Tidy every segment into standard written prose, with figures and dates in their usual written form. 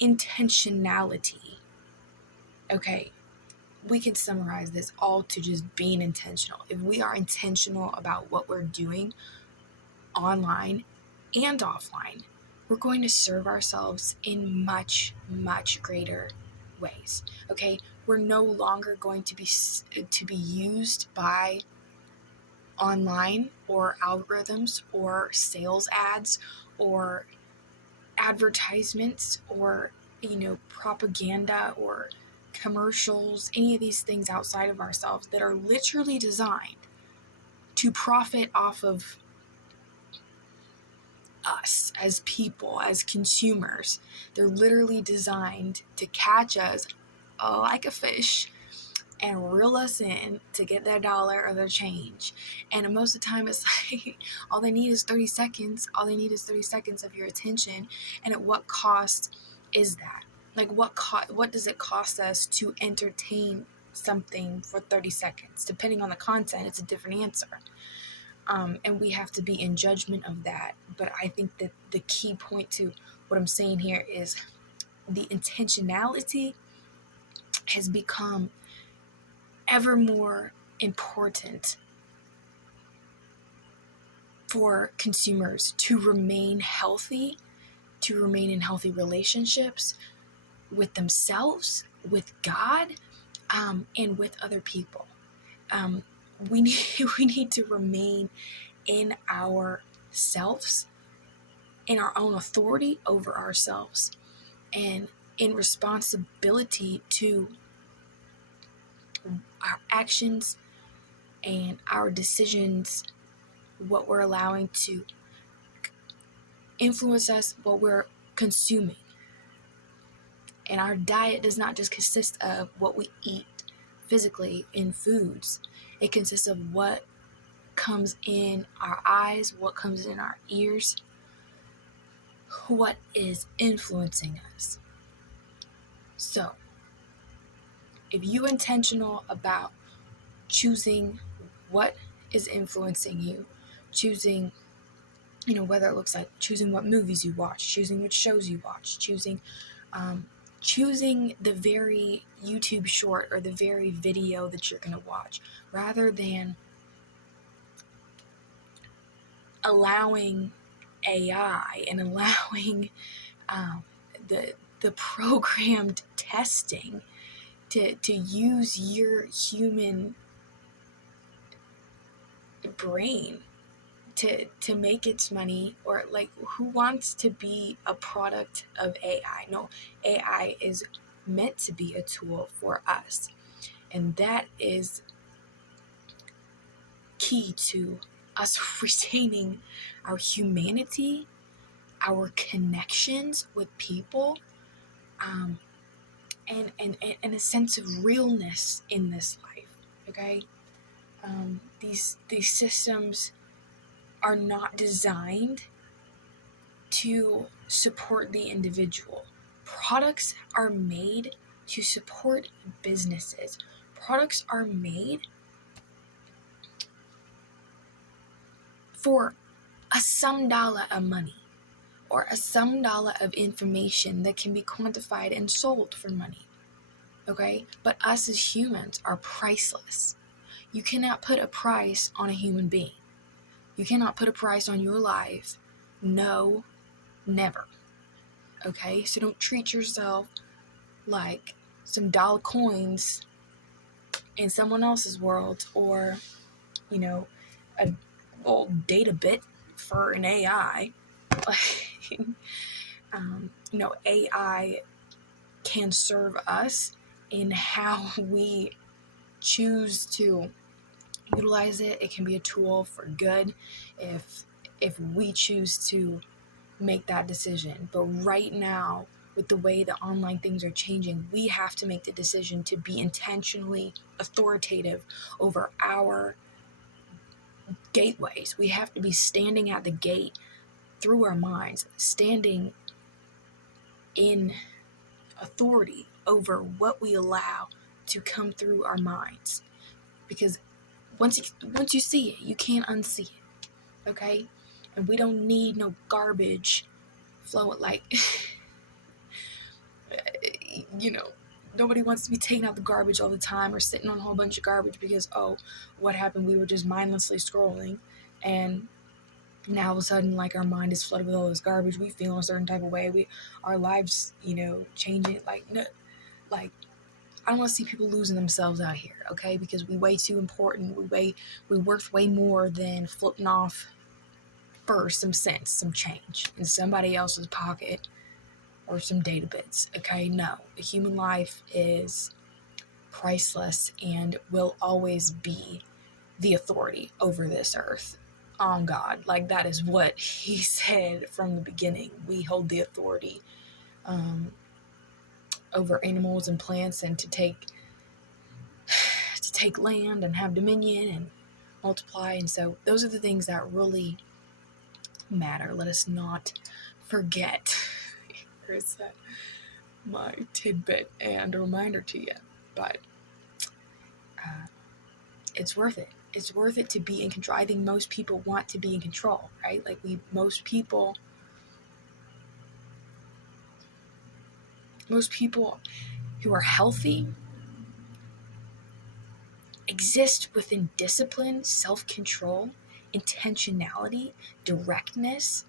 intentionality. Okay, we can summarize this all to just being intentional. If we are intentional about what we're doing online and offline, we're going to serve ourselves in much, much greater ways. Okay, we're no longer going to be used by online or algorithms or sales ads or advertisements or propaganda or commercials, any of these things outside of ourselves that are literally designed to profit off of us as people, as consumers. They're literally designed to catch us like a fish and reel us in to get their dollar or their change. And most of the time it's like all they need is 30 seconds. All they need is 30 seconds of your attention. And at what cost is that? Like what does it cost us to entertain something for 30 seconds? Depending on the content, it's a different answer. And we have to be in judgment of that. But I think that the key point to what I'm saying here is the intentionality has become ever more important for consumers to remain healthy, to remain in healthy relationships with themselves, with God, and with other people. We need to remain in ourselves, in our own authority over ourselves, and in responsibility to our actions and our decisions, what we're allowing to influence us, what we're consuming. And our diet does not just consist of what we eat physically in foods. It consists of what comes in our eyes, what comes in our ears, what is influencing us. So, if you're intentional about choosing what is influencing you, choosing, whether it looks like choosing what movies you watch, choosing which shows you watch, choosing the very YouTube short or the very video that you're going to watch, rather than allowing AI and allowing the programmed testing to use your human brain to make its money. Or like, who wants to be a product of AI? No, AI is meant to be a tool for us, and that is key to us retaining our humanity, our connections with people, and a sense of realness in this life. Okay, these systems are not designed to support the individual. Products are made to support businesses. Products are made for a some dollar of money or a some dollar of information that can be quantified and sold for money. Okay? But us as humans are priceless. You cannot put a price on a human being. You cannot put a price on your life. No, never. Okay? So don't treat yourself like some dollar coins in someone else's world, or, a old data bit for an AI. AI can serve us in how we choose to utilize it. It can be a tool for good if we choose to make that decision. But right now, with the way the online things are changing, we have to make the decision to be intentionally authoritative over our gateways. We have to be standing at the gate through our minds, standing in authority over what we allow to come through our minds. Because once you see it, you can't unsee it. Okay? And we don't need no garbage flowing. Like nobody wants to be taking out the garbage all the time or sitting on a whole bunch of garbage because, oh, what happened? We were just mindlessly scrolling, and now all of a sudden, like, our mind is flooded with all this garbage. We feel a certain type of way. Our lives, changing. No, like, I don't want to see people losing themselves out here, okay? Because we way too important. We worth way more than flipping off for some cents, some change in somebody else's pocket or some data bits, okay? No, a human life is priceless and will always be the authority over this earth on God. Like, that is what he said from the beginning. We hold the authority over animals and plants, and to take land and have dominion and multiply. And so those are the things that really matter. Let us not forget. Here's my tidbit and a reminder to you. But it's worth it. It's worth it to be in control. I think most people want to be in control, right? Like, most people who are healthy exist within discipline, self-control, intentionality, directness,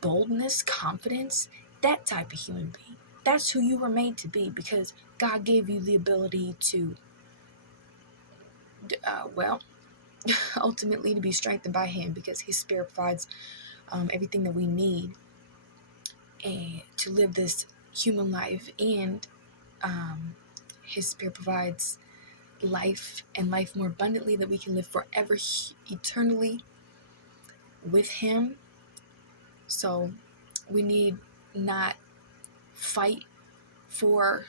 boldness, confidence, that type of human being. That's who you were made to be, because God gave you the ability to, ultimately to be strengthened by him, because his spirit provides everything that we need and to live this human life, and his spirit provides life and life more abundantly, that we can live forever, eternally with him. So we need not fight for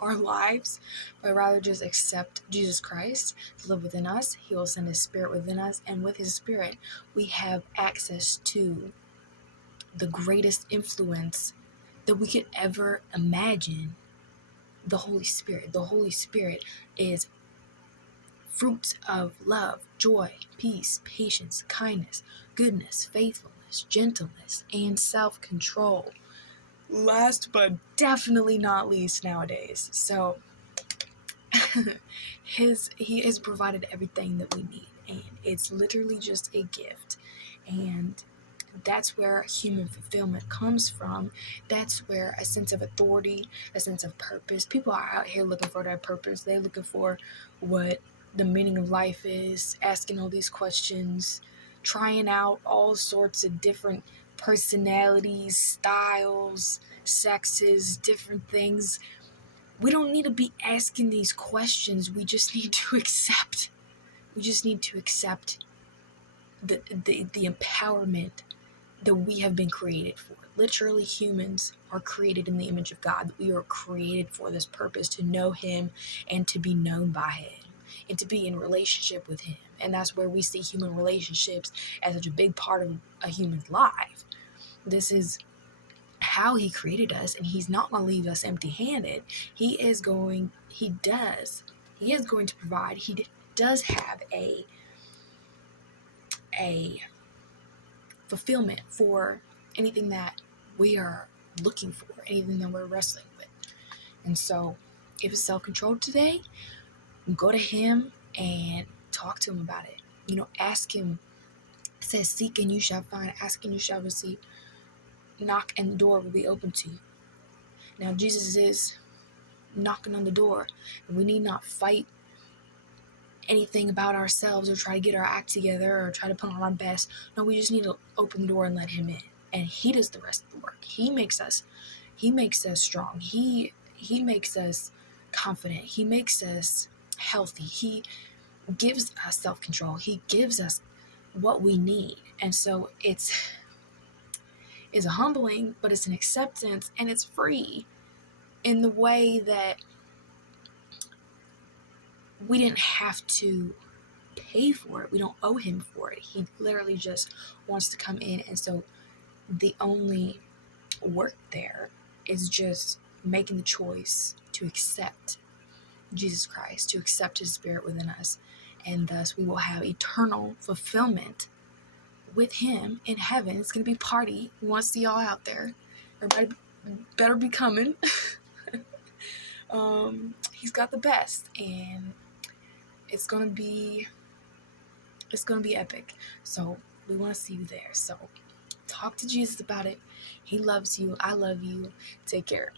our lives, but rather just accept Jesus Christ to live within us. He will send his spirit within us, and with his spirit we have access to the greatest influence that we could ever imagine. The Holy Spirit. The Holy Spirit is fruits of love, joy, peace, patience, kindness, goodness, faithfulness, gentleness, and self-control. Last but definitely not least nowadays. So he has provided everything that we need, and it's literally just a gift. And that's where human fulfillment comes from. That's where a sense of authority, a sense of purpose. People are out here looking for that purpose. They're looking for what the meaning of life is, asking all these questions, trying out all sorts of different personalities, styles, sexes, different things. We don't need to be asking these questions. We just need to accept. We just need to accept the empowerment that we have been created for. Literally, humans are created in the image of God. We are created for this purpose, to know him and to be known by him and to be in relationship with him. And that's where we see human relationships as such a big part of a human's life. This is how he created us, and he's not going to leave us empty-handed. He is going to provide. He does have a fulfillment for anything that we are looking for, anything that we're wrestling with. And so if it's self-control today, go to him and talk to him about it. Ask him. It says, seek and you shall find, ask and you shall receive, knock and the door will be open to you. Now Jesus is knocking on the door, and we need not fight anything about ourselves or try to get our act together or try to put on our best. No, we just need to open the door and let him in, and he does the rest of the work. He makes us strong. He makes us confident. He makes us healthy. He gives us self-control. He gives us what we need. And so it's a humbling, but it's an acceptance, and it's free in the way that we didn't have to pay for it. We don't owe him for it. He literally just wants to come in. And so the only work there is just making the choice to accept Jesus Christ, to accept his spirit within us. And thus we will have eternal fulfillment with him in heaven. It's going to be a party. We want to see y'all out there. Everybody better be coming. He's got the best, and it's gonna be epic. So we want to see you there. So talk to Jesus about it. He loves you. I love you. Take care.